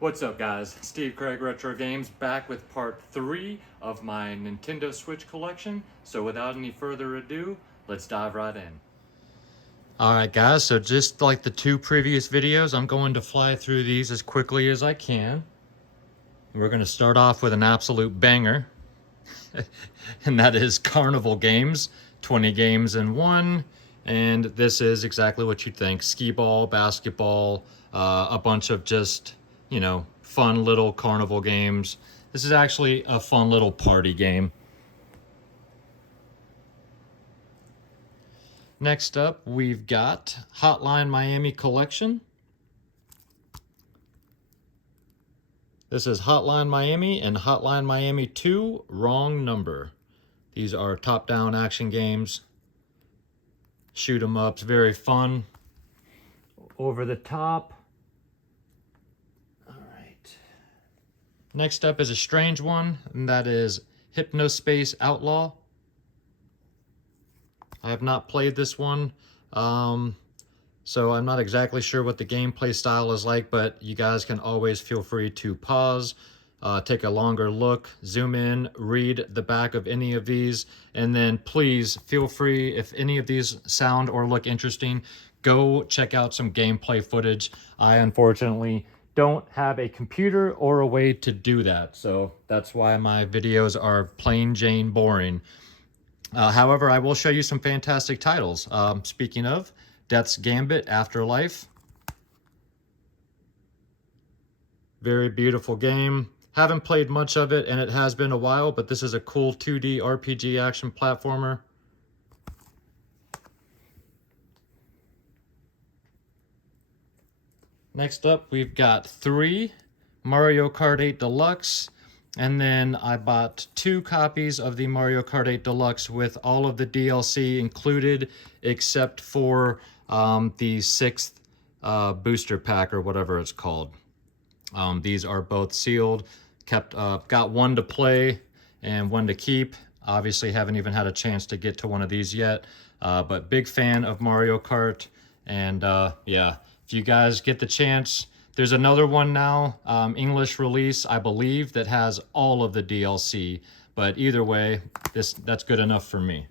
What's up, guys? Steve Craig Retro Games back with part 3 of my Nintendo Switch collection. So without any further ado, let's dive right in. Alright guys, so just like the two previous videos, I'm going to fly through these as quickly as I can. We're going to start off with an absolute banger, and that is Carnival Games, 20 games in one. And this is exactly what you'd think: skee ball, basketball, a bunch of just, you know, fun little carnival games. This is actually a fun little party game. Next up, we've got Hotline Miami Collection. This is Hotline Miami and Hotline Miami 2, Wrong Number. These are top-down action games. Shoot 'em ups, very fun. Over the top. All right. Next up is a strange one, and that is Hypnospace Outlaw. I have not played this one, so I'm not exactly sure what the gameplay style is like, but you guys can always feel free to pause, take a longer look, zoom in, read the back of any of these, and then please feel free, if any of these sound or look interesting, go check out some gameplay footage. I unfortunately don't have a computer or a way to do that, so that's why my videos are plain Jane boring. However, I will show you some fantastic titles. Speaking of, Death's Gambit Afterlife. Very beautiful game. Haven't played much of it, and it has been a while, but this is a cool 2D RPG action platformer. Next up, we've got 3 Mario Kart 8 Deluxe. And then I bought 2 copies of the Mario Kart 8 Deluxe with all of the DLC included, except for the 6th booster pack, or whatever it's called. These are both sealed. Got one to play and one to keep. Obviously haven't even had a chance to get to one of these yet, but big fan of Mario Kart. And yeah, if you guys get the chance, there's another one now, English release, I believe, that has all of the DLC. But either way, that's good enough for me.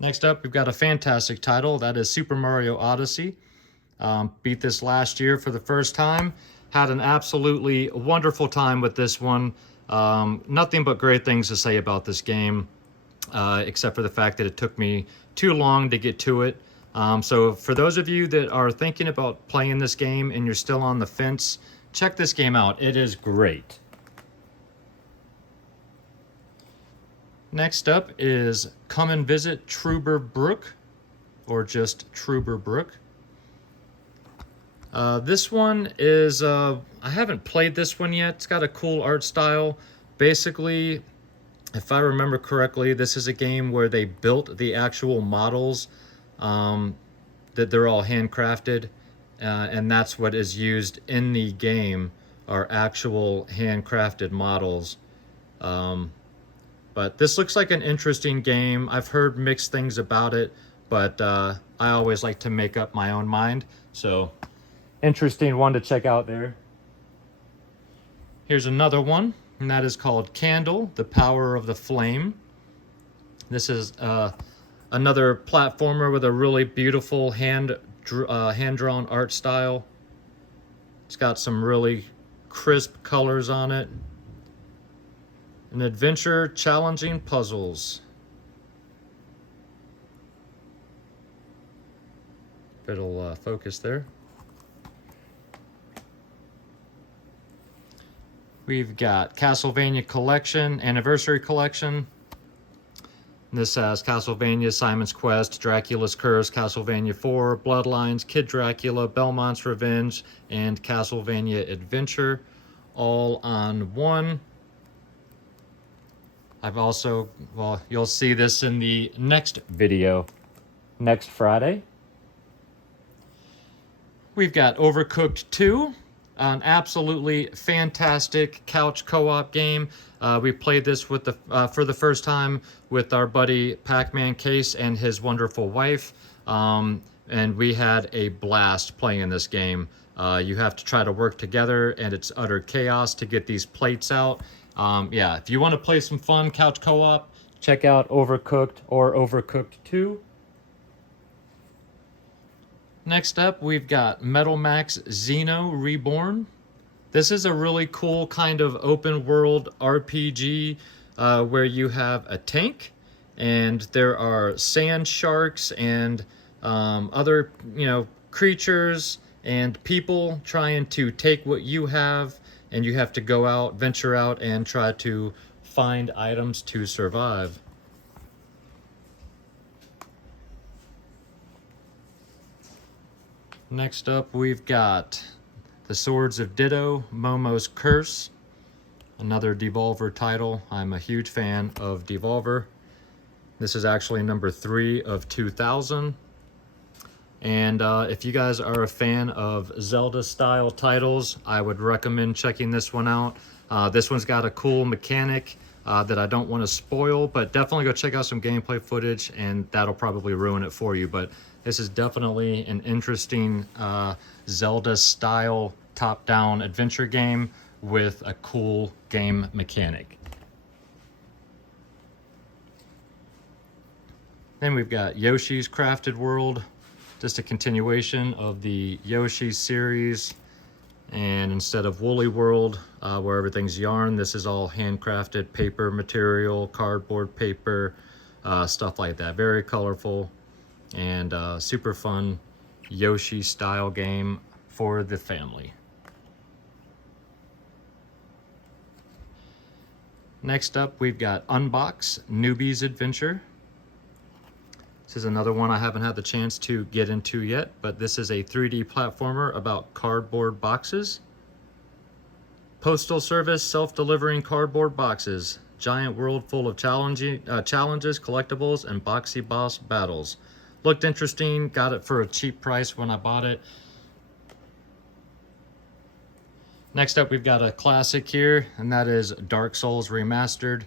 Next up, we've got a fantastic title. That is Super Mario Odyssey. Beat this last year for the first time. Had an absolutely wonderful time with this one. Nothing but great things to say about this game, except for the fact that it took me too long to get to it. So for those of you that are thinking about playing this game and you're still on the fence, check this game out. It is great. Next up is Come and Visit Truber Brook, or just Truber Brook. This one is, I haven't played this one yet. It's got a cool art style. Basically, if I remember correctly, this is a game where they built the actual models, that they're all handcrafted, and that's what is used in the game, are actual handcrafted models. But this looks like an interesting game. I've heard mixed things about it, but I always like to make up my own mind, so interesting one to check out there. Here's another one, and that is called Candle, The Power of the Flame. This is another platformer with a really beautiful hand-drawn art style. It's got some really crisp colors on it. An adventure challenging puzzles. It'll focus there. We've got Castlevania Collection, Anniversary Collection. This has Castlevania, Simon's Quest, Dracula's Curse, Castlevania 4, Bloodlines, Kid Dracula, Belmont's Revenge, and Castlevania Adventure, all on one. I've also, well, you'll see this in the next video, next Friday. We've got Overcooked 2. An absolutely fantastic couch co-op game. We played this with for the first time with our buddy Pac-Man Case and his wonderful wife. and we had a blast playing this game. You have to try to work together, and it's utter chaos to get these plates out. Yeah, if you want to play some fun couch co-op, check out Overcooked or Overcooked 2. Next up, we've got Metal Max Xeno Reborn. This is a really cool kind of open world RPG where you have a tank, and there are sand sharks and other, creatures and people trying to take what you have, and you have to go out, venture out, and try to find items to survive. Next up, we've got The Swords of Ditto, Momo's Curse, another Devolver title. I'm a huge fan of Devolver. This is actually number 3 of 2000. And if you guys are a fan of Zelda-style titles, I would recommend checking this one out. This one's got a cool mechanic that I don't want to spoil, but definitely go check out some gameplay footage, and that'll probably ruin it for you. But this is definitely an interesting Zelda-style top-down adventure game with a cool game mechanic. Then we've got Yoshi's Crafted World, just a continuation of the Yoshi series. And instead of Woolly World, where everything's yarn, this is all handcrafted paper material, cardboard paper, stuff like that. Very colorful and super fun Yoshi style game for the family. Next up, we've got Unbox Newbie's Adventure. This is another one I haven't had the chance to get into yet, but this is a 3D platformer about cardboard boxes. Postal Service self-delivering cardboard boxes. Giant world full of challenges, collectibles, and boxy boss battles. Looked interesting, got it for a cheap price when I bought it. Next up, we've got a classic here, and that is Dark Souls Remastered.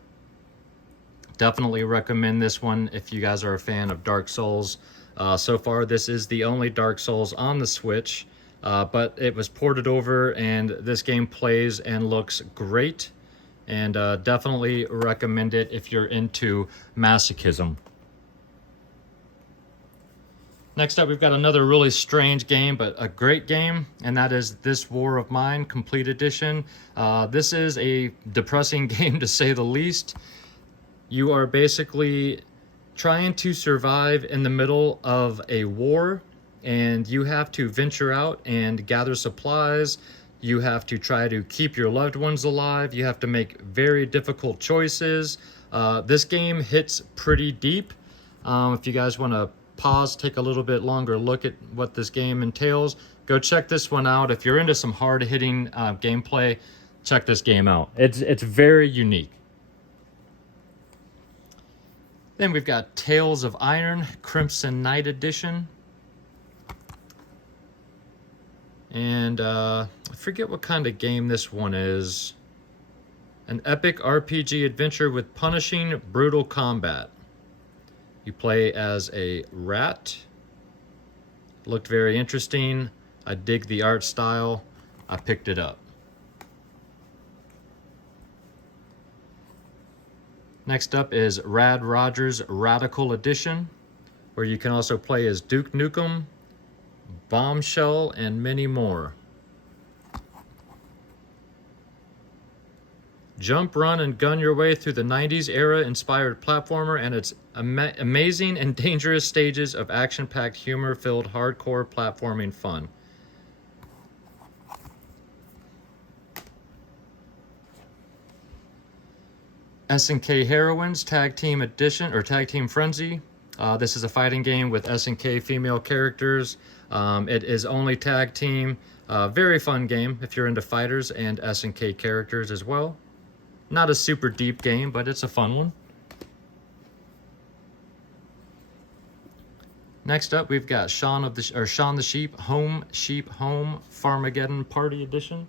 Definitely recommend this one if you guys are a fan of Dark Souls. So far, this is the only Dark Souls on the Switch, but it was ported over, and this game plays and looks great. And definitely recommend it if you're into masochism. Next up, we've got another really strange game, but a great game, and that is This War of Mine Complete Edition. This is a depressing game, to say the least. You are basically trying to survive in the middle of a war, and you have to venture out and gather supplies. You have to try to keep your loved ones alive. You have to make very difficult choices. This game hits pretty deep. If you guys want to pause, take a little bit longer look at what this game entails, go check this one out. If you're into some hard-hitting gameplay, check this game out. It's very unique. Then we've got Tales of Iron Crimson Knight Edition. And I forget what kind of game this one is. An epic RPG adventure with punishing, brutal combat. You play as a rat. Looked very interesting. I dig the art style. I picked it up. Next up is Rad Rogers Radical Edition, where you can also play as Duke Nukem, Bombshell, and many more. Jump, run, and gun your way through the 90s era inspired platformer and its amazing and dangerous stages of action-packed, humor-filled, hardcore platforming fun. S&K Heroines Tag Team Edition, or Tag Team Frenzy. This is a fighting game with S&K female characters. It is only tag team. Very fun game if you're into fighters and S&K characters as well. Not a super deep game, but it's a fun one. Next up, we've got Shaun the Sheep Home Farmageddon Party Edition.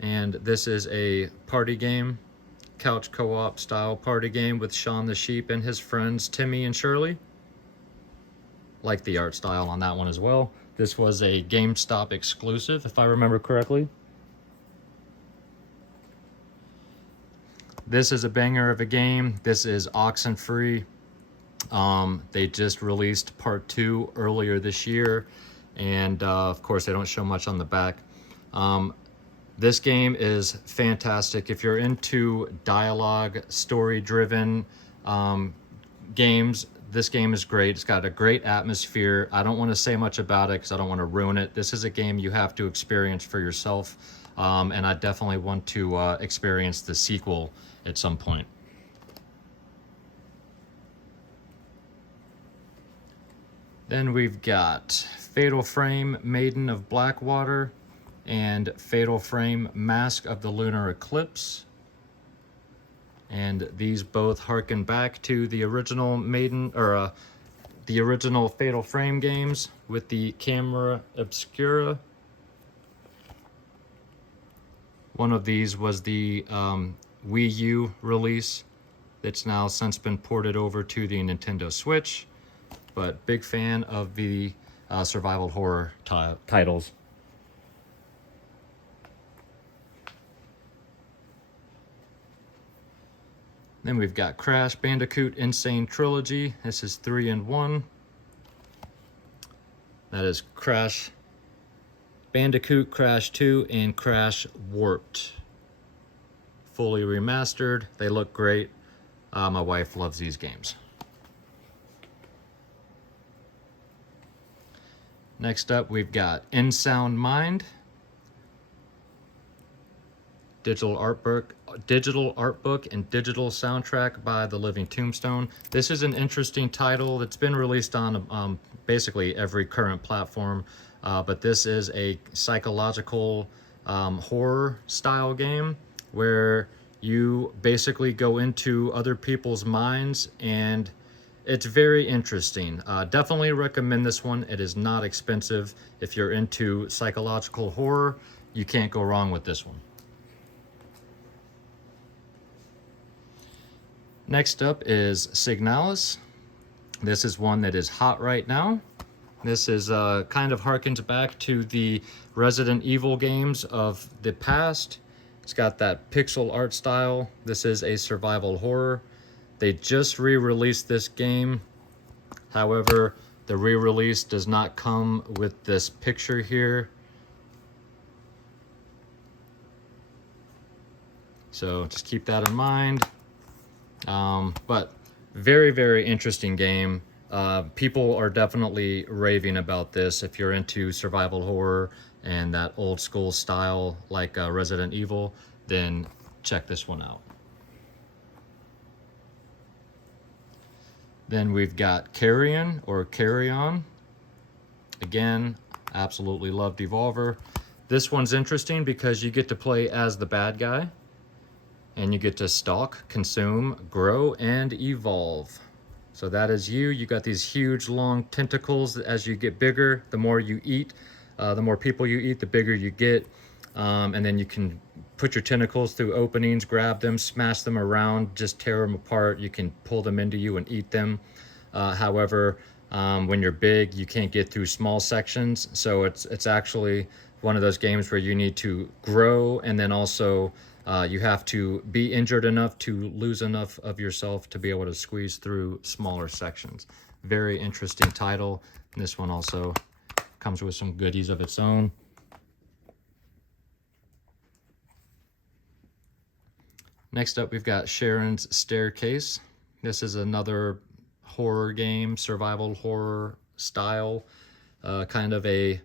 And this is a party game, couch co-op style party game with Shaun the Sheep and his friends Timmy and Shirley. Like the art style on that one as well. This was a GameStop exclusive, if I remember correctly. This is a banger of a game. This is auction free. They just released part 2 earlier this year, and of course they don't show much on the back. This game is fantastic. If you're into dialogue, story-driven games, this game is great. It's got a great atmosphere. I don't want to say much about it because I don't want to ruin it. This is a game you have to experience for yourself, and I definitely want to experience the sequel at some point. Then we've got Fatal Frame, Maiden of Blackwater, and Fatal Frame, Mask of the Lunar Eclipse. And these both harken back to the original Maiden, or the original Fatal Frame games with the camera obscura. One of these was the Wii U release that's now since been ported over to the Nintendo Switch. But big fan of the survival horror titles. Then we've got Crash Bandicoot Insane Trilogy. This is 3-in-1. That is Crash Bandicoot, Crash 2, and Crash Warped. Fully remastered. They look great. My wife loves these games. Next up, we've got In Sound Mind. Digital art book and digital soundtrack by The Living Tombstone. This is an interesting title that's been released on basically every current platform, but this is a psychological horror style game where you basically go into other people's minds, and it's very interesting. Definitely recommend this one. It is not expensive. If you're into psychological horror, you can't go wrong with this one. Next up is Signalis. This is one that is hot right now. This is kind of harkens back to the Resident Evil games of the past. It's got that pixel art style. This is a survival horror. They just re-released this game. However, the re-release does not come with this picture here. So just keep that in mind. But very, very interesting game. People are definitely raving about this. If you're into survival horror and that old school style like Resident Evil, then check this one out. Then we've got Carrion or Carry On. Again, absolutely love Devolver. This one's interesting because you get to play as the bad guy, and you get to stalk, consume, grow, and evolve. So that is you. You got these huge long tentacles. As you get bigger, the more you eat, the more people you eat, the bigger you get. And then you can put your tentacles through openings, grab them, smash them around, just tear them apart. You can pull them into you and eat them. However, when you're big, you can't get through small sections. So it's actually one of those games where you need to grow, and then also you have to be injured enough to lose enough of yourself to be able to squeeze through smaller sections. Very interesting title. And this one also comes with some goodies of its own. Next up, we've got Sharon's Staircase. This is another horror game, survival horror style, kind of a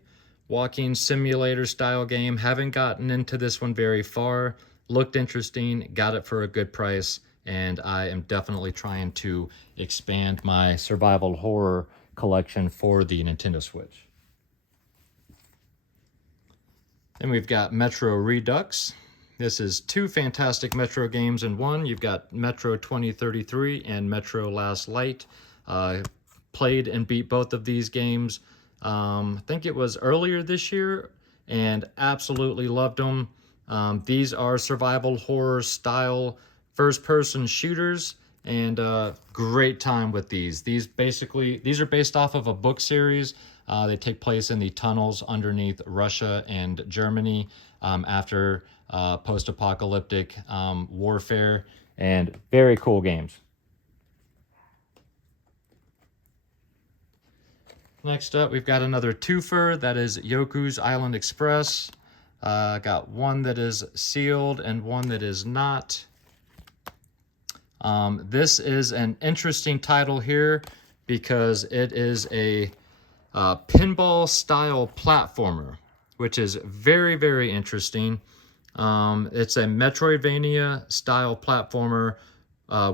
walking simulator style game. Haven't gotten into this one very far. Looked interesting, got it for a good price, and I am definitely trying to expand my survival horror collection for the Nintendo Switch. Then we've got Metro Redux. This is two fantastic Metro games in one. You've got Metro 2033 and Metro Last Light. Played and beat both of these games. I think it was earlier this year, and absolutely loved them. These are survival horror style first-person shooters, and great time with these. These are based off of a book series. They take place in the tunnels underneath Russia and Germany after post-apocalyptic warfare, and very cool games. Next up, we've got another twofer. That is Yoku's Island Express. Got one that is sealed and one that is not. This is an interesting title here because it is a pinball style platformer, which is very, very interesting. It's a Metroidvania style platformer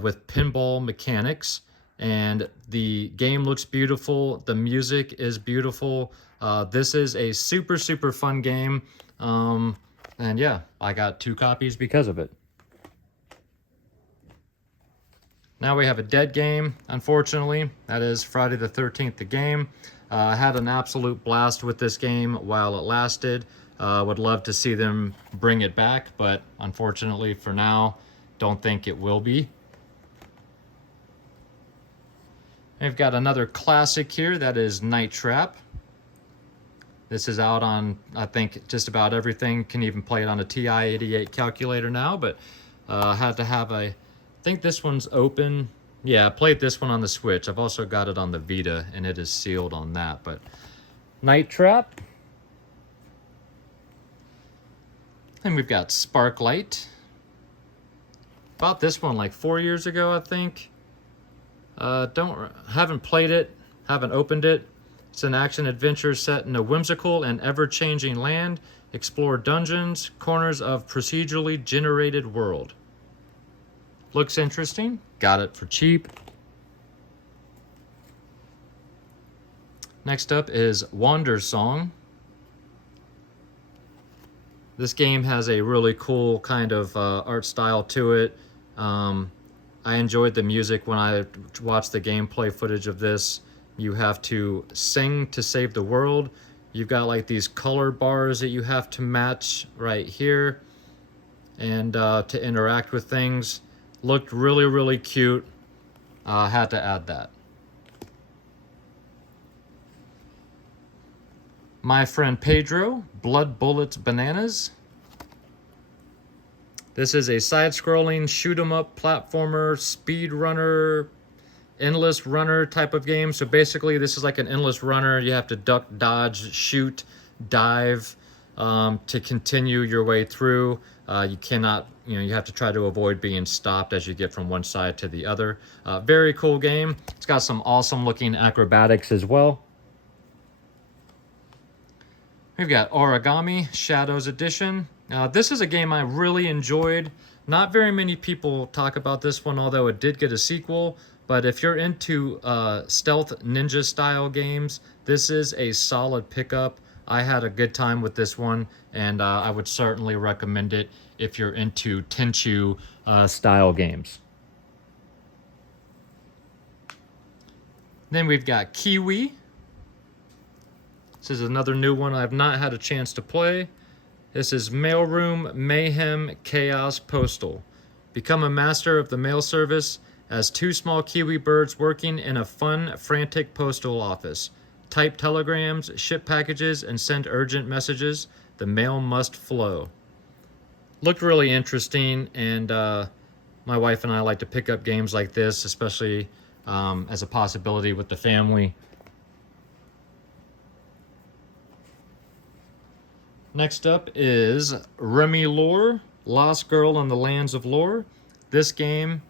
with pinball mechanics, and the game looks beautiful. The music is beautiful. This is a super, super fun game. And yeah, I got 2 copies because of it. Now we have a dead game, unfortunately. That is Friday the 13th, the game. I had an absolute blast with this game while it lasted. Would love to see them bring it back, but unfortunately for now, don't think it will be. I've got another classic here, that is Night Trap. This is out on, I think, just about everything. Can even play it on a TI-88 calculator now, but had to have I think this one's open. Yeah, I played this one on the Switch. I've also got it on the Vita, and it is sealed on that. But Night Trap. And we've got Sparklight. Bought this one like 4 years ago, I think. Haven't played it, haven't opened it. It's an action adventure set in a whimsical and ever-changing land. Explore dungeons, corners of procedurally generated world. Looks interesting. Got it for cheap. Next up is Wander Song. This game has a really cool kind of art style to it. I enjoyed the music when I watched the gameplay footage of this. You have to sing to save the world. You've got like these color bars that you have to match right here, and to interact with things. Looked really, really cute. Had to add that. My Friend Pedro, Blood Bullets Bananas. This is a side-scrolling shoot-'em-up platformer, speedrunner, endless runner type of game. So basically, this is like an endless runner. You have to duck, dodge, shoot, dive to continue your way through. You cannot, you have to try to avoid being stopped as you get from one side to the other. Very cool game. It's got some awesome-looking acrobatics as well. We've got Origami Shadows Edition. This is a game I really enjoyed. Not very many people talk about this one, although it did get a sequel. But if you're into stealth ninja style games, this is a solid pickup. I had a good time with this one, and I would certainly recommend it if you're into Tenchu style games. Then we've got Kiwi. This is another new one I've not had a chance to play. This is Mailroom Mayhem Chaos Postal. Become a master of the mail service as 2 small kiwi birds working in a fun, frantic postal office. Type telegrams, ship packages, and send urgent messages. The mail must flow. Looked really interesting, and my wife and I like to pick up games like this, especially as a possibility with the family. Next up is Remy Lore, Lost Girl in the Lands of Lore. This game,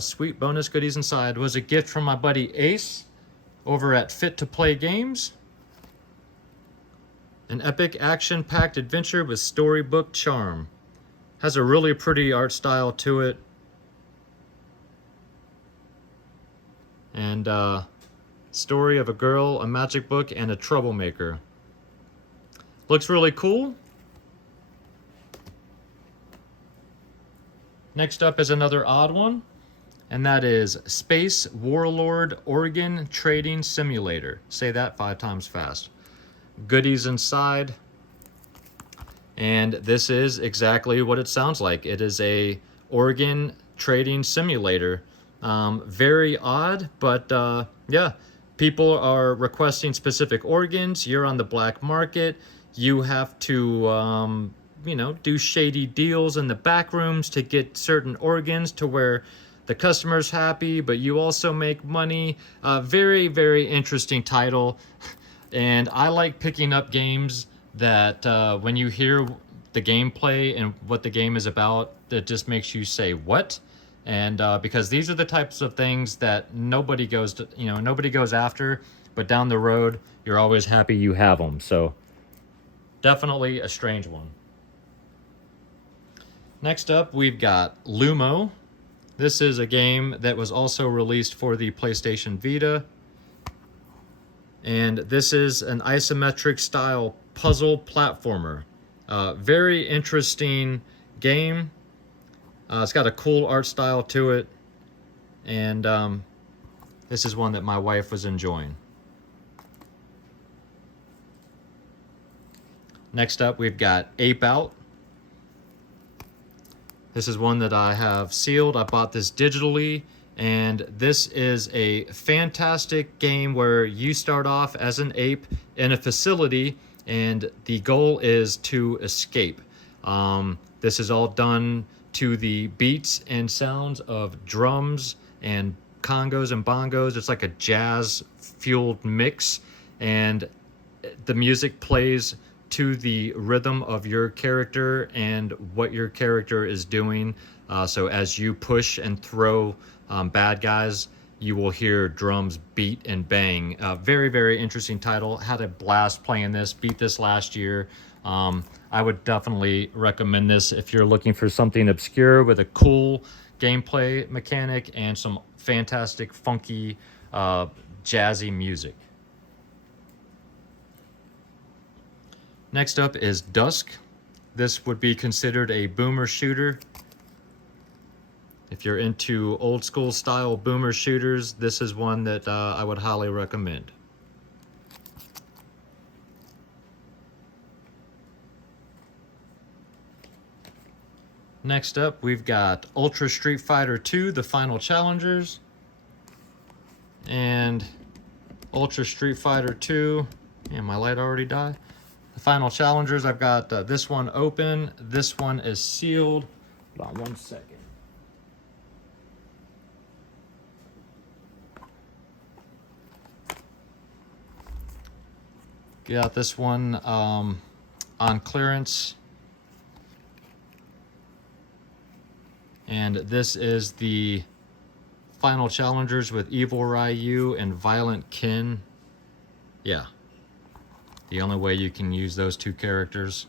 sweet bonus goodies inside, was a gift from my buddy Ace over at Fit to Play Games. An epic action-packed adventure with storybook charm. Has a really pretty art style to it. And story of a girl, a magic book, and a troublemaker. Looks really cool. Next up is another odd one, and that is Space Warlord Organ Trading Simulator. Say that 5 times fast. Goodies inside, and this is exactly what it sounds like. It is a organ trading simulator. Very odd, but yeah, people are requesting specific organs. You're on the black market. You have to, you know, do shady deals in the back rooms to get certain organs to where the customer's happy, but you also make money. Very, very interesting title. And I like picking up games that when you hear the gameplay and what the game is about, that just makes you say, what? And because these are the types of things that nobody goes to, you know, nobody goes after, but down the road, you're always happy you have them. So definitely a strange one. Next up, we've got Lumo. This is a game that was also released for the PlayStation Vita. And this is an isometric style puzzle platformer. Very interesting game. It's got a cool art style to it. And this is one that my wife was enjoying. Next up, we've got Ape Out. This is one that I have sealed. I bought this digitally, and this is a fantastic game where you start off as an ape in a facility, and the goal is to escape. This is all done to the beats and sounds of drums and congos and bongos. It's like a jazz-fueled mix, and the music plays to the rhythm of your character and what your character is doing. So as you push and throw bad guys, you will hear drums beat and bang. Very, very interesting title. Had a blast playing this. Beat this last year. I would definitely recommend this if you're looking for something obscure with a cool gameplay mechanic and some fantastic, funky, jazzy music. Next up is Dusk. This would be considered a boomer shooter. If you're into old school style boomer shooters, this is one that I would highly recommend. Next up, we've got Ultra Street Fighter 2, The Final Challengers. And Ultra Street Fighter 2, and my light already died. The Final Challengers, I've got this one open. This one is sealed. Hold on one second. Got this one on clearance. And this is the Final Challengers with Evil Ryu and Violent Kin. Yeah. The only way you can use those two characters.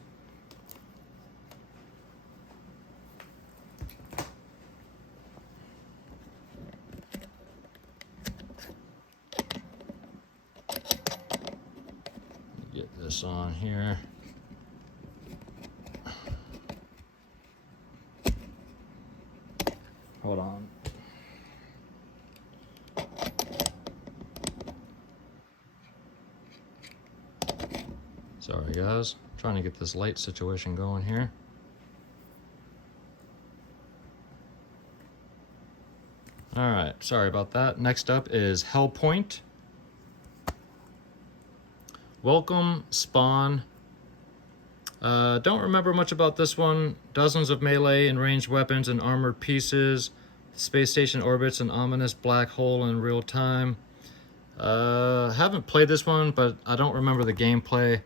Get this on here. Hold on. Sorry guys, trying to get this light situation going here. All right, sorry about that. Next up is Hellpoint. Welcome, Spawn. Don't remember much about this one. Dozens of melee and ranged weapons and armored pieces. Space station orbits an ominous black hole in real time. Haven't played this one, but I don't remember the gameplay.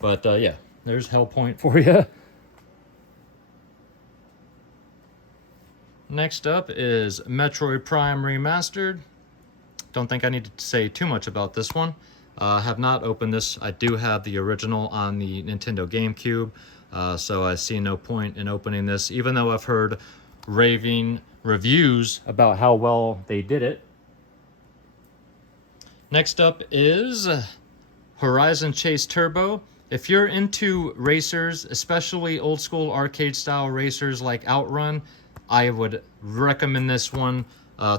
But yeah, there's Hellpoint for you. Next up is Metroid Prime Remastered. Don't think I need to say too much about this one. Have not opened this. I do have the original on the Nintendo GameCube, so I see no point in opening this, even though I've heard raving reviews about how well they did it. Next up is Horizon Chase Turbo. If you're into racers, especially old school arcade style racers like Outrun, I would recommend this one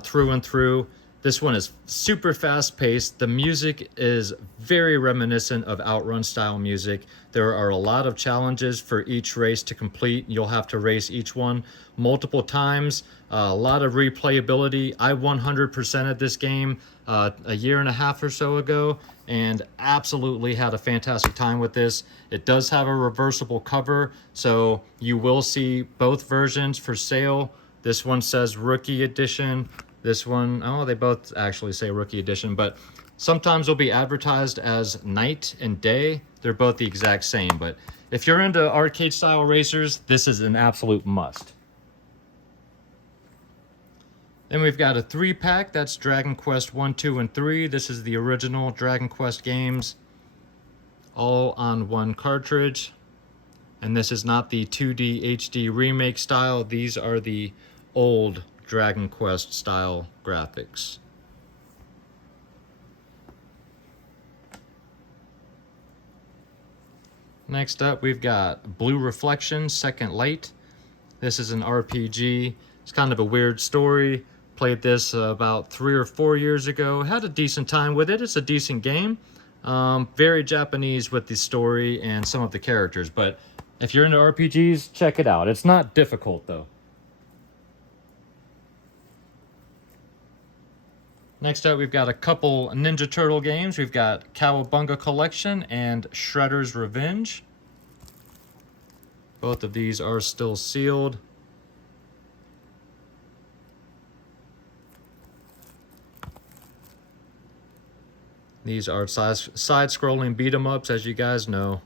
through and through. This one is super fast paced. The music is very reminiscent of Outrun style music. There are a lot of challenges for each race to complete. You'll have to race each one multiple times. A lot of replayability. I 100%ed this game a year and a half or so ago and absolutely had a fantastic time with this. It does have a reversible cover, so you will see both versions for sale. This one says Rookie Edition. This one, oh, they both actually say Rookie Edition, but sometimes they'll be advertised as night and day. They're both the exact same, but if you're into arcade style racers, this is an absolute must. Then we've got a 3-pack. That's Dragon Quest 1, 2, and 3. This is the original Dragon Quest games, all on one cartridge. And this is not the 2D HD remake style. These are the old Dragon Quest style graphics. Next up, we've got Blue Reflection, Second Light. This is an RPG. It's kind of a weird story. Played this about 3 or 4 years ago. Had a decent time with it. It's a decent game. Very Japanese with the story and some of the characters. But if you're into RPGs, check it out. It's not difficult, though. Next up, we've got a couple Ninja Turtle games. We've got Cowabunga Collection and Shredder's Revenge. Both of these are still sealed. These are side-scrolling beat-em-ups, as you guys know.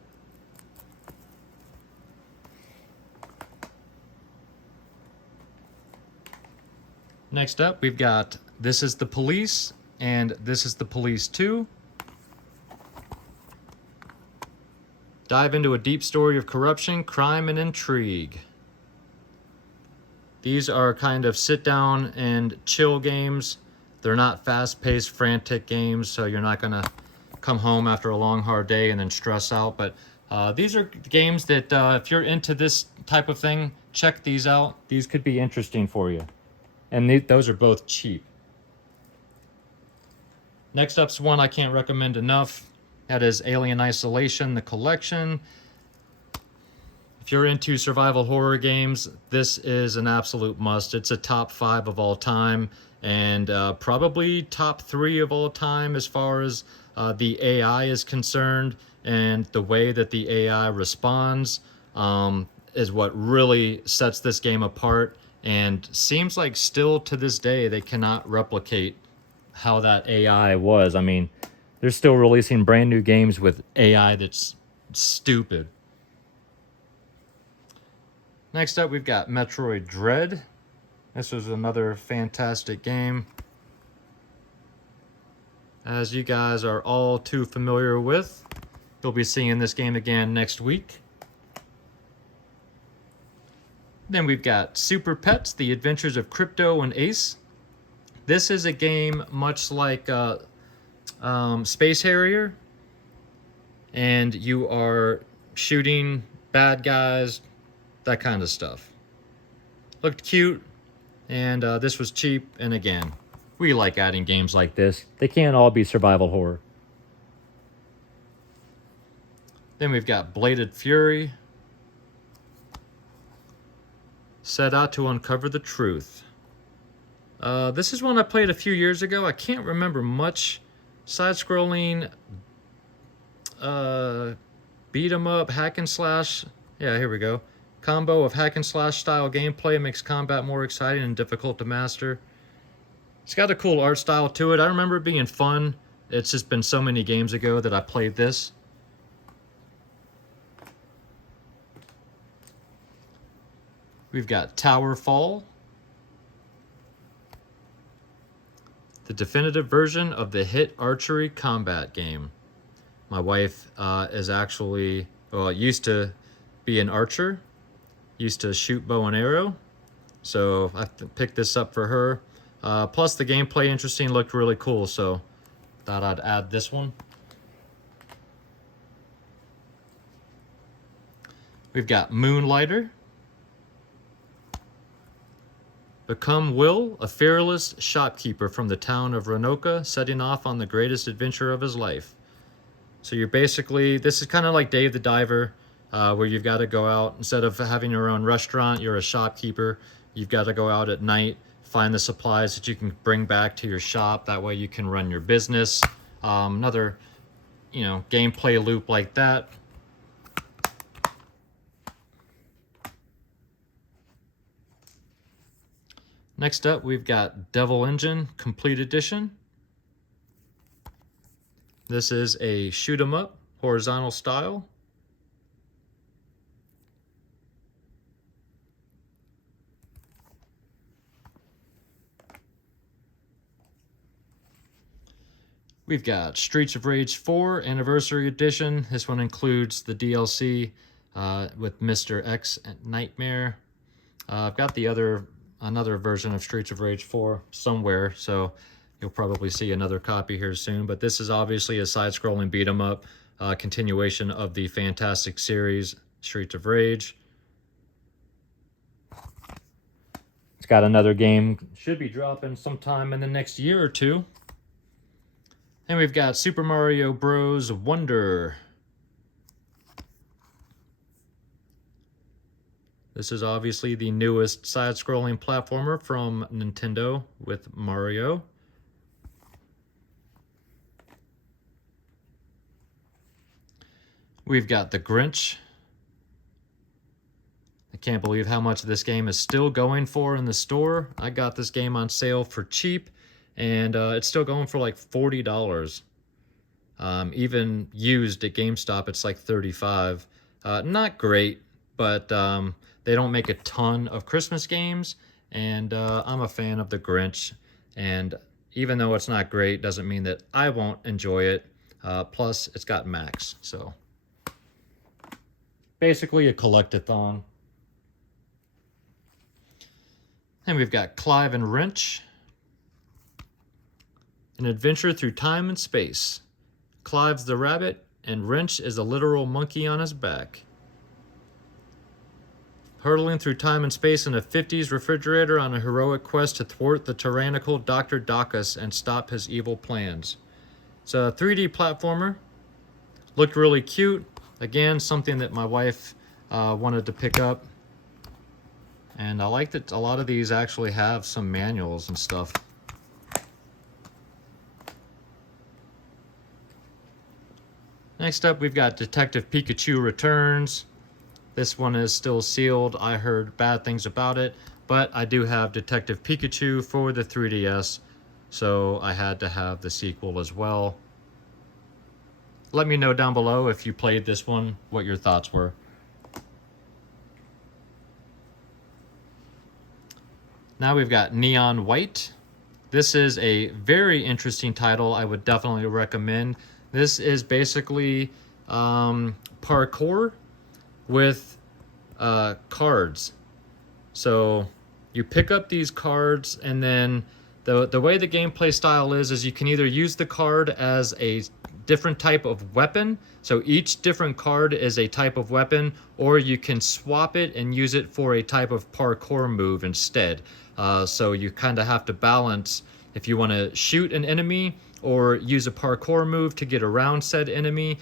Next up, we've got This Is the Police and This Is the Police 2. Dive into a deep story of corruption, crime, and intrigue. These are kind of sit-down and chill games. They're not fast-paced, frantic games, so you're not going to come home after a long, hard day and then stress out. But these are games that if you're into this type of thing, check these out. These could be interesting for you. And those are both cheap. Next up's one I can't recommend enough. That is Alien Isolation, the collection. If you're into survival horror games, this is an absolute must. It's a top 5 of all time, and probably top 3 of all time as far as the AI is concerned, and the way that the AI responds is what really sets this game apart. And seems like still to this day they cannot replicate how that AI was. I mean, they're still releasing brand new games with AI that's stupid. Next up, we've got Metroid Dread. This was another fantastic game, as you guys are all too familiar with. You'll be seeing this game again next week. Then we've got Super Pets, The Adventures of Crypto and Ace. This is a game much like Space Harrier, and you are shooting bad guys, that kind of stuff. Looked cute, and this was cheap, and again, we like adding games like this. They can't all be survival horror. Then we've got Bladed Fury. Set out to uncover the truth. This is one I played a few years ago. I can't remember much. Side-scrolling, beat 'em up, hack and slash. Yeah, here we go. Combo of hack and slash style gameplay makes combat more exciting and difficult to master. It's got a cool art style to it. I remember it being fun. It's just been so many games ago that I played this. We've got Tower Fall, the definitive version of the hit archery combat game. My wife is actually, well, used to be an archer, used to shoot bow and arrow, so I picked this up for her. Plus the gameplay interesting, looked really cool, so thought I'd add this one. We've got Moonlighter. Become Will, a fearless shopkeeper from the town of Roanoke, setting off on the greatest adventure of his life. So you're basically, this is kind of like Dave the Diver, where you've got to go out, instead of having your own restaurant, you're a shopkeeper. You've got to go out at night, find the supplies that you can bring back to your shop. That way you can run your business. Another, gameplay loop like that. Next up, we've got Devil Engine Complete Edition. This is a shoot 'em up, horizontal style. We've got Streets of Rage 4 Anniversary Edition. This one includes the DLC with Mr. X and Nightmare. I've got another version of Streets of Rage 4 somewhere, so you'll probably see another copy here soon. But this is obviously a side-scrolling beat-em-up continuation of the fantastic series, Streets of Rage. It's got another game, should be dropping sometime in the next year or two. And we've got Super Mario Bros. Wonder. This is obviously the newest side-scrolling platformer from Nintendo with Mario. We've got The Grinch. I can't believe how much this game is still going for in the store. I got this game on sale for cheap, and it's still going for like $40. Even used at GameStop, it's like $35. Not great, but they don't make a ton of Christmas games, and I'm a fan of The Grinch, and even though it's not great, doesn't mean that I won't enjoy it. Plus, it's got Max, so basically a collect-a-thon. And we've got Clive and Wrench. An adventure through time and space. Clive's the rabbit, and Wrench is a literal monkey on his back. Hurtling through time and space in a 50s refrigerator on a heroic quest to thwart the tyrannical Dr. Dacus and stop his evil plans. It's a 3D platformer. Looked really cute. Again, something that my wife wanted to pick up. And I like that a lot of these actually have some manuals and stuff. Next up, we've got Detective Pikachu Returns. This one is still sealed. I heard bad things about it, but I do have Detective Pikachu for the 3DS, so I had to have the sequel as well. Let me know down below if you played this one, what your thoughts were. Now we've got Neon White. This is a very interesting title. I would definitely recommend. This is basically parkour with cards. So you pick up these cards, and then the way the gameplay style is you can either use the card as a different type of weapon. So each different card is a type of weapon, or you can swap it and use it for a type of parkour move instead. So you kind of have to balance if you want to shoot an enemy or use a parkour move to get around said enemy.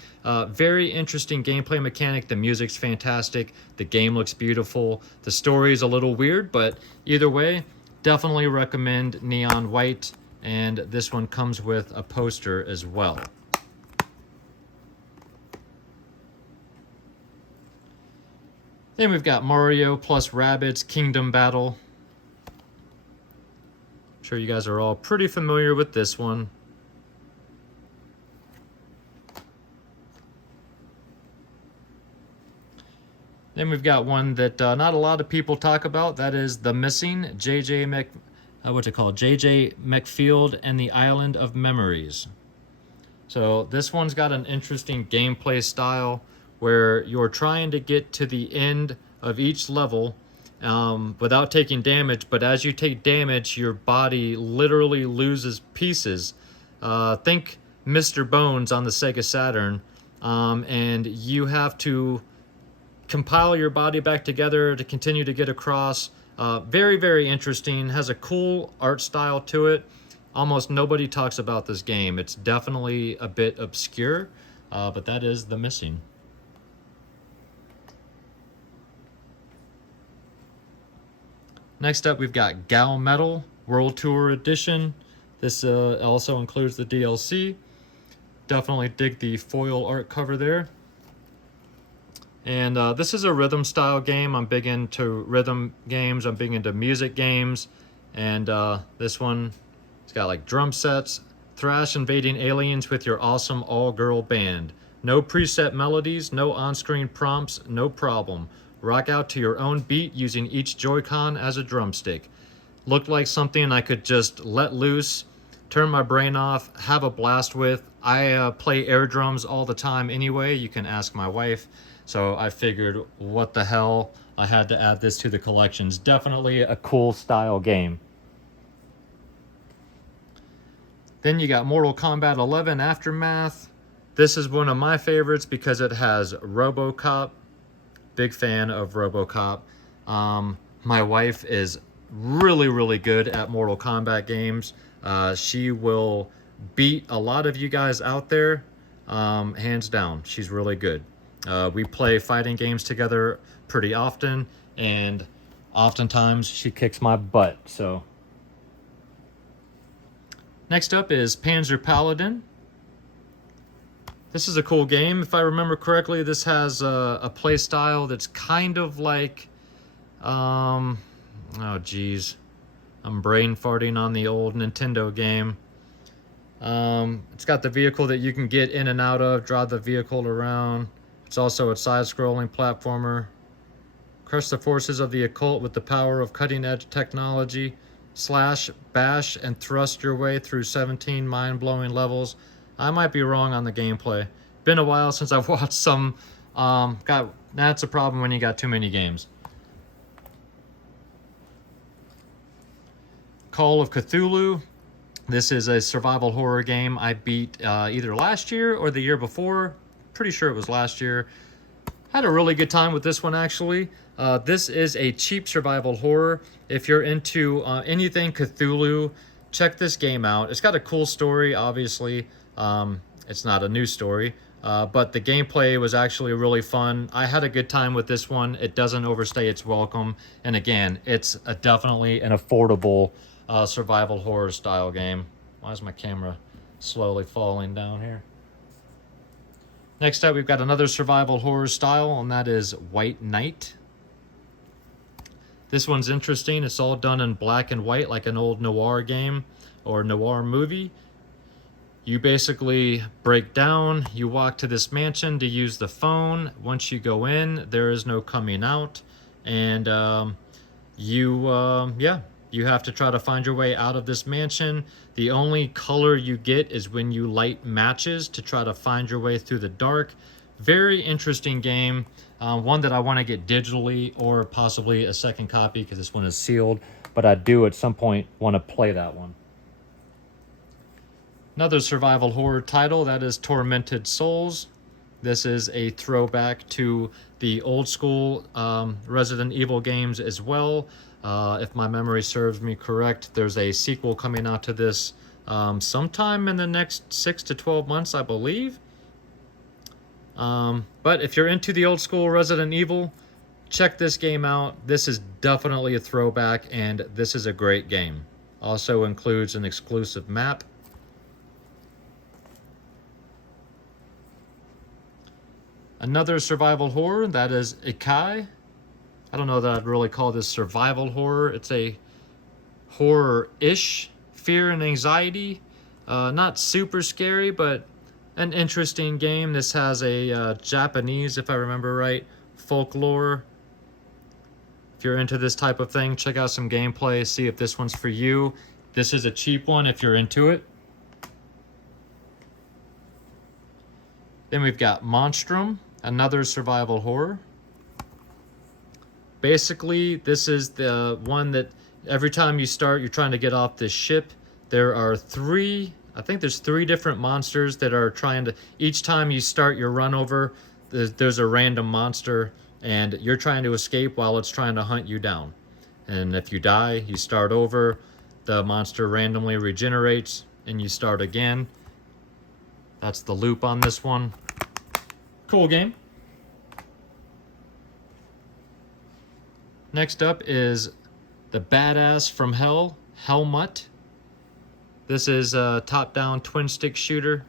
Very interesting gameplay mechanic. The music's fantastic. The game looks beautiful. The story is a little weird, but either way, definitely recommend Neon White. And this one comes with a poster as well. Then we've got Mario plus Rabbids Kingdom Battle. I'm sure you guys are all pretty familiar with this one. Then we've got one that not a lot of people talk about. That is The Missing, J.J. McField and the Island of Memories. So this one's got an interesting gameplay style where you're trying to get to the end of each level without taking damage, but as you take damage, your body literally loses pieces. Think Mr. Bones on the Sega Saturn, and you have to compile your body back together to continue to get across Very, very interesting. Has a cool art style to it. Almost nobody talks about this game. It's definitely a bit obscure, but that is The Missing. Next up, we've got Gal Metal World Tour Edition. This also includes the DLC. Definitely dig the foil art cover there. And this is a rhythm style game. I'm big into rhythm games. I'm big into music games. And this one, it's got like drum sets. Thrash invading aliens with your awesome all-girl band. No preset melodies, no on-screen prompts, no problem. Rock out to your own beat using each Joy-Con as a drumstick. Looked like something I could just let loose, turn my brain off, have a blast with. I play air drums all the time anyway. You can ask my wife. So I figured, what the hell, I had to add this to the collections. Definitely a cool style game. Then you got Mortal Kombat 11 Aftermath. This is one of my favorites because it has RoboCop. Big fan of RoboCop. My wife is really, really good at Mortal Kombat games. She will beat a lot of you guys out there, hands down. She's really good. We play fighting games together pretty often, and oftentimes she kicks my butt. So next up is Panzer Paladin. This is a cool game. If I remember correctly, this has a play style that's kind of like, oh geez, I'm brain farting on the old Nintendo game. It's got the vehicle that you can get in and out of, drive the vehicle around. It's also a side-scrolling platformer. Crush the forces of the occult with the power of cutting-edge technology. Slash, bash, and thrust your way through 17 mind-blowing levels. I might be wrong on the gameplay. Been a while since I've watched some. That's a problem when you got too many games. Call of Cthulhu. This is a survival horror game I beat either last year or the year before. Pretty sure it was last year. Had a really good time with this one, actually. This is a cheap survival horror. If you're into anything Cthulhu, check this game out. It's got a cool story, obviously. It's not a new story, but the gameplay was actually really fun. I had a good time with this one. It doesn't overstay its welcome. And again, it's definitely an affordable survival horror style game. Why is my camera slowly falling down here? Next up, we've got another survival horror style, and that is White Knight. This one's interesting. It's all done in black and white like an old noir game or noir movie. You basically break down, you walk to this mansion to use the phone. Once you go in, there is no coming out. And you have to try to find your way out of this mansion. The only color you get is when you light matches to try to find your way through the dark. Very interesting game. One that I want to get digitally or possibly a second copy because this one is sealed. But I do at some point want to play that one. Another survival horror title, that is Tormented Souls. This is a throwback to the old school Resident Evil games as well. If my memory serves me correct, there's a sequel coming out to this sometime in the next 6 to 12 months, I believe. But if you're into the old school Resident Evil, check this game out. This is definitely a throwback, and this is a great game. Also includes an exclusive map. Another survival horror, that is Ikai. I don't know that I'd really call this survival horror. It's a horror-ish, fear and anxiety. Not super scary, but an interesting game. This has a Japanese, if I remember right, folklore. If you're into this type of thing, check out some gameplay, see if this one's for you. This is a cheap one if you're into it. Then we've got Monstrum, another survival horror. Basically, this is the one that every time you start, you're trying to get off this ship. There are I think there's three different monsters that are trying to, each time you start your run over, there's a random monster, and you're trying to escape while it's trying to hunt you down. And if you die, you start over. The monster randomly regenerates and you start again. That's the loop on this one. Cool game. Next up is the Badass from Hell, Helmut. This is a top-down twin-stick shooter.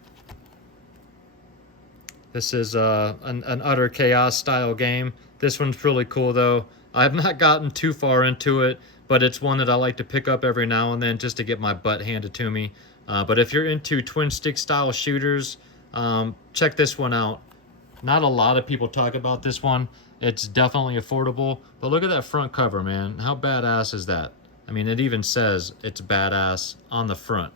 This is an utter chaos style game. This one's really cool though. I've not gotten too far into it, but it's one that I like to pick up every now and then just to get my butt handed to me. But if you're into twin-stick style shooters, check this one out. Not a lot of people talk about this one. It's definitely affordable, but look at that front cover, man. How badass is that? I mean, it even says it's badass on the front.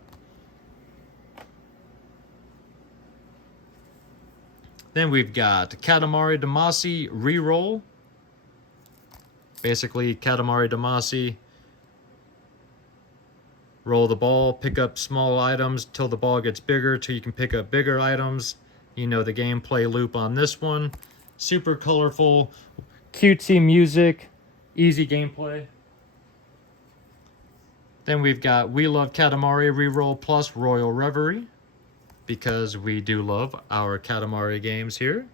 Then we've got Katamari Damacy Reroll. Basically, Katamari Damacy. Roll the ball, pick up small items till the ball gets bigger, till you can pick up bigger items. You know the gameplay loop on this one. Super colorful, cutesy music, easy gameplay. Then we've got We Love Katamari Reroll Plus Royal Reverie, because we do love our Katamari games here.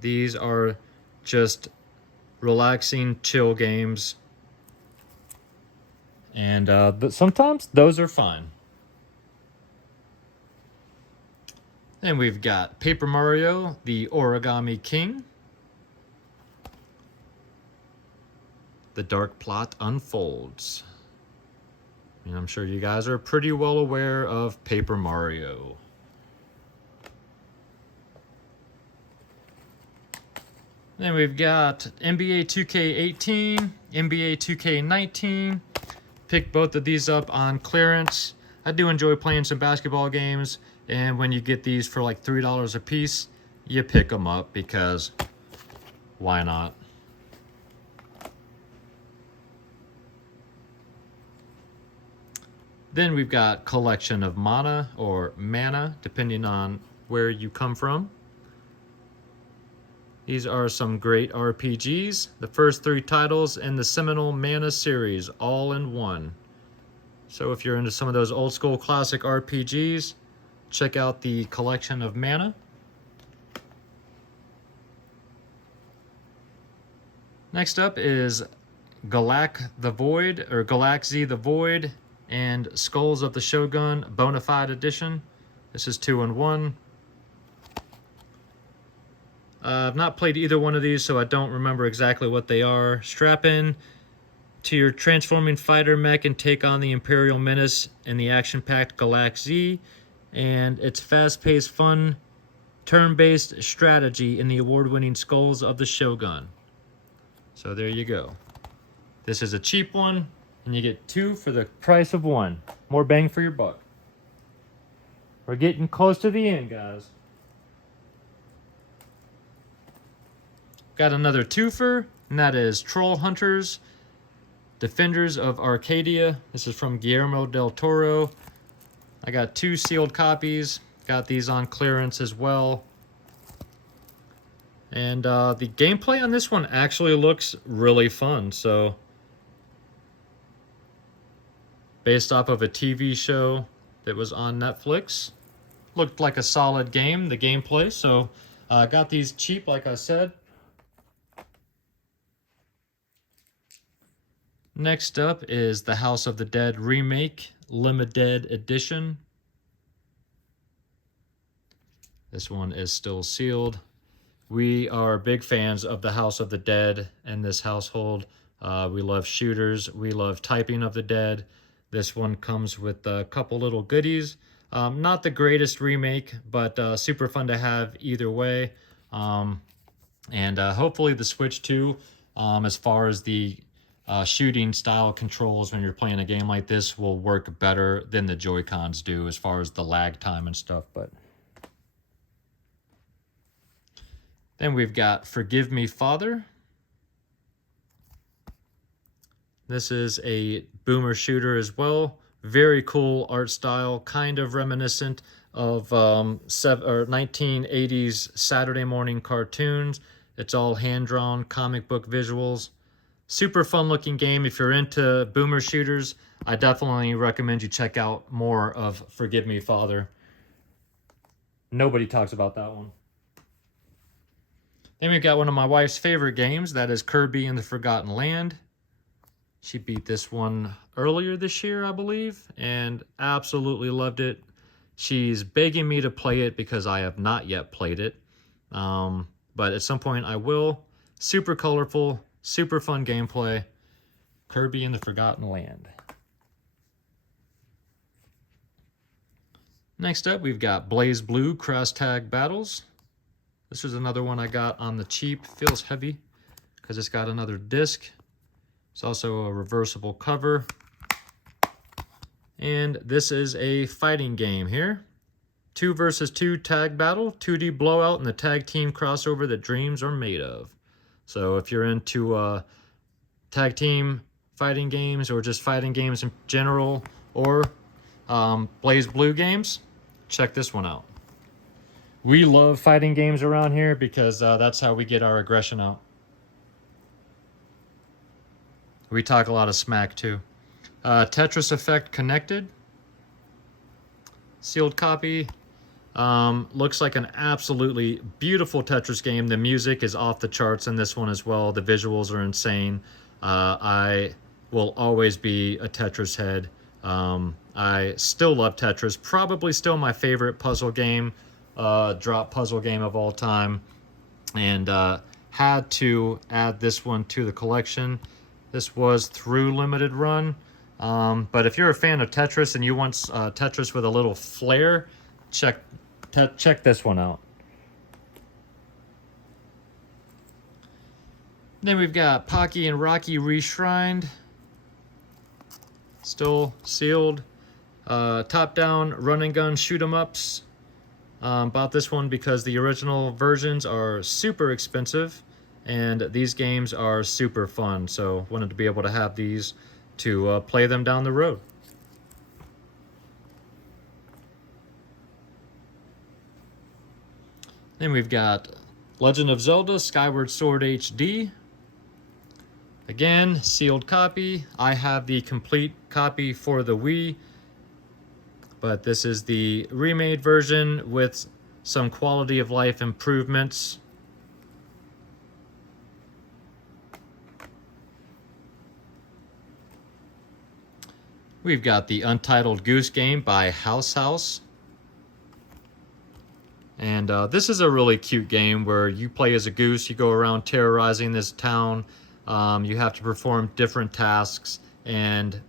These are just relaxing, chill games. And but sometimes those are fine. Then we've got Paper Mario, the Origami King. The dark plot unfolds. And I'm sure you guys are pretty well aware of Paper Mario. Then we've got NBA 2K18, NBA 2K19. Picked both of these up on clearance. I do enjoy playing some basketball games, and when you get these for like $3 a piece, you pick them up because why not? Then we've got Collection of Mana, or Mana, depending on where you come from. These are some great RPGs. The first 3 titles in the seminal Mana series, all in one. So if you're into some of those old school classic RPGs, check out the Collection of Mana. Next up is Galax the Void, or Galaxy the Void, and Skulls of the Shogun Bonafide Edition. This is 2-in-1. I've not played either one of these, so I don't remember exactly what they are. Strap in to your transforming fighter mech and take on the Imperial Menace in the action-packed Galax Z, and it's fast-paced, fun, turn-based strategy in the award-winning Skulls of the Shogun. So there you go. This is a cheap one, and you get 2 for the price of 1. More bang for your buck. We're getting close to the end, guys. Got another twofer, and that is Troll Hunters, Defenders of Arcadia. This is from Guillermo del Toro. I got 2 sealed copies. Got these on clearance as well. And the gameplay on this one actually looks really fun. So, based off of a TV show that was on Netflix. Looked like a solid game, the gameplay. So, I got these cheap, like I said. Next up is the House of the Dead Remake Limited Edition. This one is still sealed. We are big fans of the House of the Dead in this household. We love shooters. We love typing of the dead. This one comes with a couple little goodies. Not the greatest remake, but super fun to have either way. And hopefully the Switch 2, as far as the shooting style controls when you're playing a game like this, will work better than the Joy-Cons do as far as the lag time and stuff. But then we've got Forgive Me Father. This is a boomer shooter as well. Very cool art style, kind of reminiscent of 1980s Saturday morning cartoons. It's all hand-drawn comic book visuals. Super fun looking game. If you're into boomer shooters, I definitely recommend you check out more of Forgive Me, Father. Nobody talks about that one. Then we've got one of my wife's favorite games, that is Kirby and the Forgotten Land. She beat this one earlier this year, I believe, and absolutely loved it. She's begging me to play it because I have not yet played it. But at some point I will. Super colorful, super fun gameplay. Kirby and the Forgotten Land. Next up, we've got Blaze Blue Cross Tag Battles. This is another one I got on the cheap. Feels heavy because it's got another disc. It's also a reversible cover. And this is a fighting game here. 2 versus 2 tag battle, 2D blowout, and the tag team crossover that dreams are made of. So if you're into tag team fighting games or just fighting games in general, or Blaze Blue games, check this one out. We love fighting games around here because that's how we get our aggression out. We talk a lot of smack too. Tetris Effect Connected. Sealed copy. Looks like an absolutely beautiful Tetris game. The music is off the charts in this one as well. The visuals are insane. I will always be a Tetris head. I still love Tetris. Probably still my favorite puzzle game, drop puzzle game of all time. And had to add this one to the collection. This was through limited run. But if you're a fan of Tetris and you want Tetris with a little flair, check this one out. Then we've got Pocky and Rocky Reshrined. Still sealed. Top-down run-and-gun shoot-em-ups. Bought this one because the original versions are super expensive, and these games are super fun. So wanted to be able to have these to play them down the road. Then we've got Legend of Zelda Skyward Sword HD. Again, sealed copy. I have the complete copy for the Wii, but this is the remade version with some quality of life improvements. We've got the Untitled Goose Game by House. And this is a really cute game where you play as a goose. You go around terrorizing this town. You have to perform different tasks. And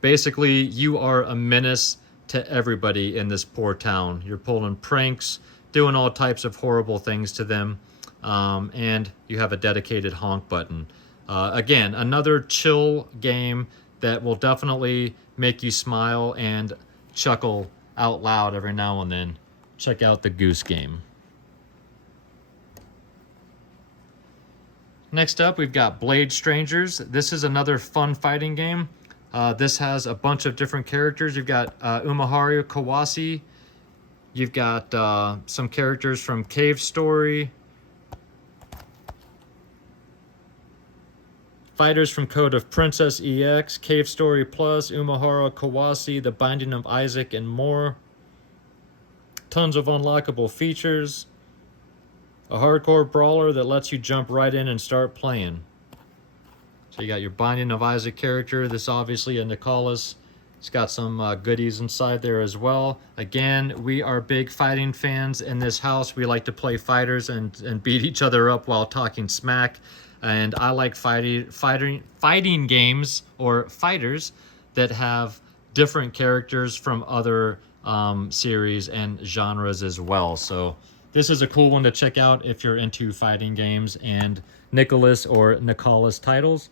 basically, you are a menace to everybody in this poor town. You're pulling pranks, doing all types of horrible things to them. And you have a dedicated honk button. Again, another chill game that will definitely make you smile and chuckle out loud every now and then. Check out the Goose Game. Next up, we've got Blade Strangers. This is another fun fighting game. This has a bunch of different characters. You've got Umaharu Kawase. You've got some characters from Cave Story. Fighters from Code of Princess EX, Cave Story Plus, Umaharu Kawase, The Binding of Isaac, and more. Tons of unlockable features. A hardcore brawler that lets you jump right in and start playing. So you got your Binding of Isaac character. This obviously a Nicholas. It's got some goodies inside there as well. Again, we are big fighting fans in this house. We like to play fighters and beat each other up while talking smack. And I like fighting games or fighters that have different characters from other series and genres as well. So this is a cool one to check out if you're into fighting games and Nicholas titles.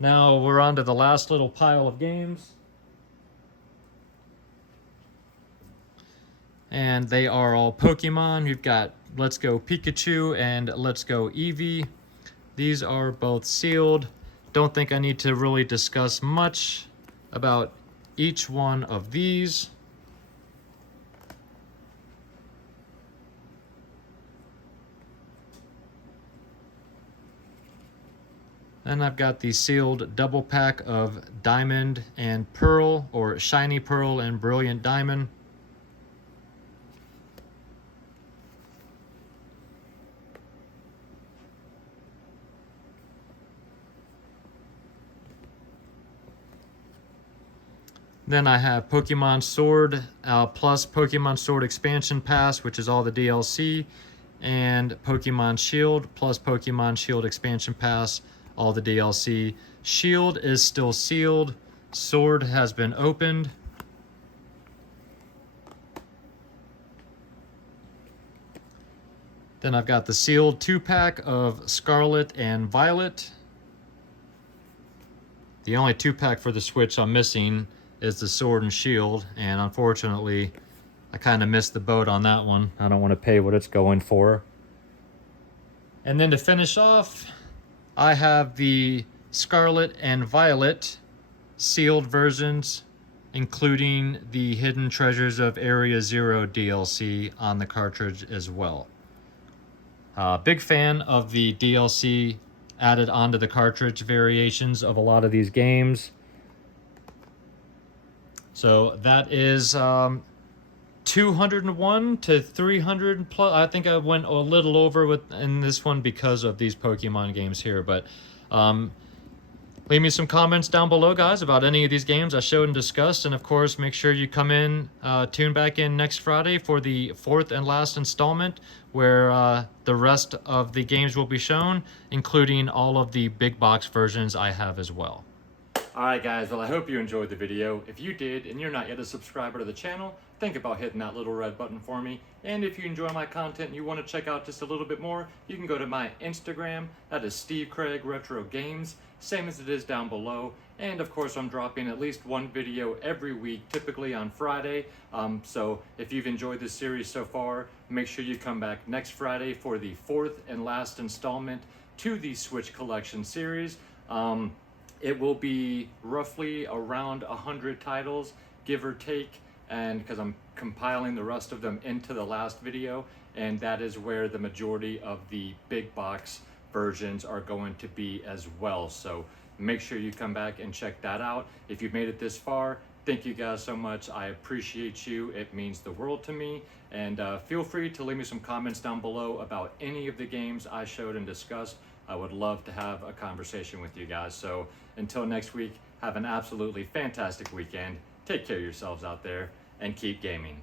Now we're on to the last little pile of games. And they are all Pokemon. You've got Let's Go Pikachu and Let's Go Eevee. These are both sealed. Don't think I need to really discuss much about each one of these. Then I've got the sealed double pack of Diamond and Pearl, or Shiny Pearl and Brilliant Diamond. Then I have Pokemon Sword plus Pokemon Sword Expansion Pass, which is all the DLC, and Pokemon Shield plus Pokemon Shield Expansion Pass, all the DLC. Shield is still sealed. Sword has been opened. Then I've got the sealed 2-pack of Scarlet and Violet. The only 2-pack for the Switch I'm missing is the Sword and Shield, and unfortunately I kind of missed the boat on that one. I don't want to pay what it's going for. And then to finish off, I have the Scarlet and Violet sealed versions, including the Hidden Treasures of Area Zero DLC on the cartridge as well. Big fan of the DLC added onto the cartridge variations of a lot of these games. So that is 201 to 300 plus. I think I went a little over in this one because of these Pokemon games here. But leave me some comments down below, guys, about any of these games I showed and discussed. And of course, make sure you tune back in next Friday for the 4th and last installment, where the rest of the games will be shown, including all of the big box versions I have as well. Alright guys, well I hope you enjoyed the video. If you did and you're not yet a subscriber to the channel, think about hitting that little red button for me. And if you enjoy my content and you want to check out just a little bit more, you can go to my Instagram. That is Steve Craig Retro Games, same as it is down below. And of course I'm dropping at least one video every week, typically on Friday. So if you've enjoyed this series so far, make sure you come back next Friday for the 4th and last installment to the Switch Collection series. It will be roughly around 100 titles, give or take, and because I'm compiling the rest of them into the last video, and that is where the majority of the big box versions are going to be as well. So make sure you come back and check that out. If you've made it this far, thank you guys so much. I appreciate you. It means the world to me. And feel free to leave me some comments down below about any of the games I showed and discussed. I would love to have a conversation with you guys. So until next week, have an absolutely fantastic weekend. Take care of yourselves out there and keep gaming.